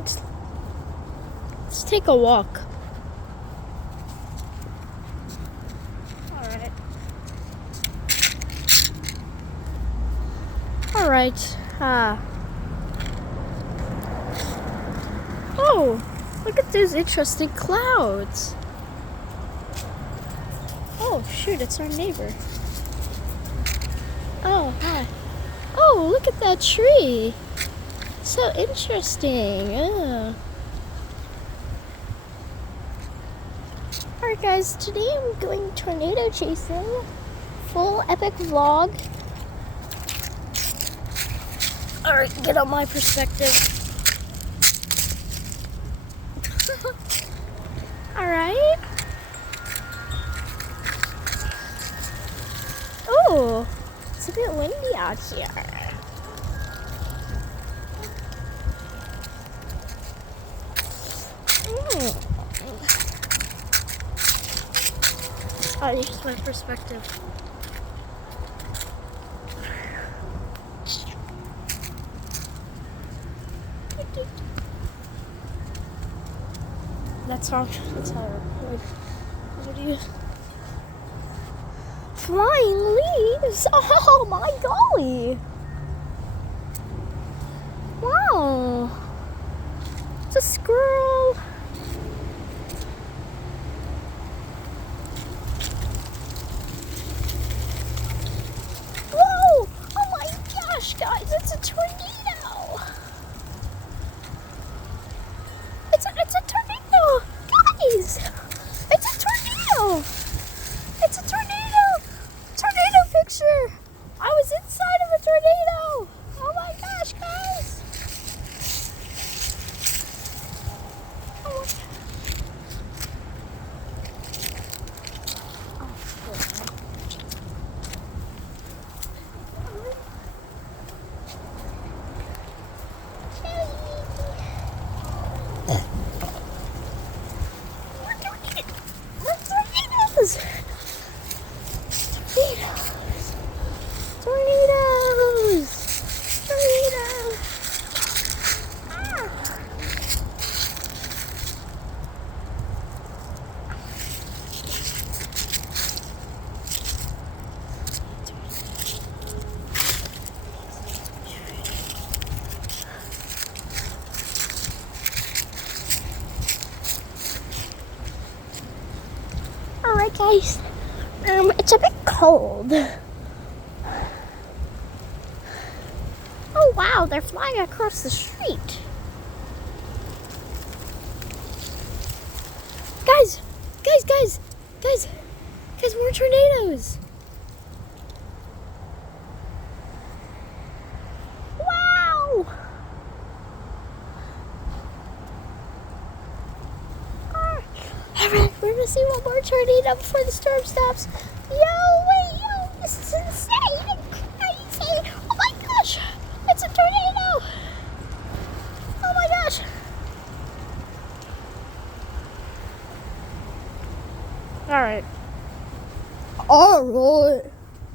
Alright. Let's take a walk. Alright. Alright. Oh, look at those interesting clouds. Oh, shoot, it's our neighbor. Oh, hi. Oh, look at that tree. So interesting. Oh. Alright guys, today I'm going tornado chasing. Full epic vlog. Alright, get on my perspective. Alright. Oh, it's a bit windy out here. Oh, here's my perspective. That's how I record videos. Flying leaves! Oh my golly! Wow! It's a squirrel. Whoa! Oh my gosh, guys! It's a tornado! It's a tornado! Guys! It's a tornado! It's a tornado! Tornado picture! I was inside of a tornado! Oh my gosh, guys! Oh my Tornadoes! Tornadoes! Tornadoes! Ah. Alright guys, it's a bit cold. Oh wow, they're flying across the street. Guys, more tornadoes. Wow. Alright, we're gonna see one more tornado before the storm stops. Yo, this is insane and crazy. Oh my gosh, it's a tornado. Oh my gosh. Alright.